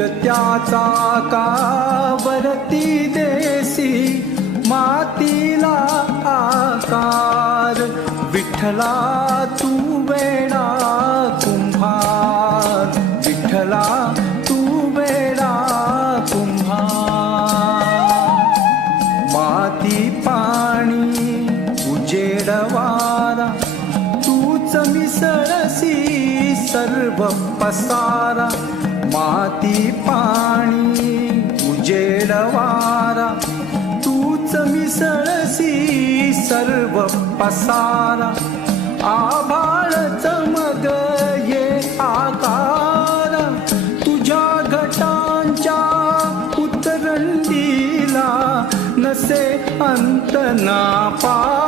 का वरती देसी मातीला आकार विठ्ठला तू वेडा कुंभार विठ्ठला तू वेडा कुंभार माती पाणी उजेडवारा तूच मिसळसी सर्व पसारा माती पाणी उजेड तूच मिसळसी सर्व पसारा आभाळ चमग ये आकार तुझ्या घटांच्या उतरंडीला नसे अंत ना पा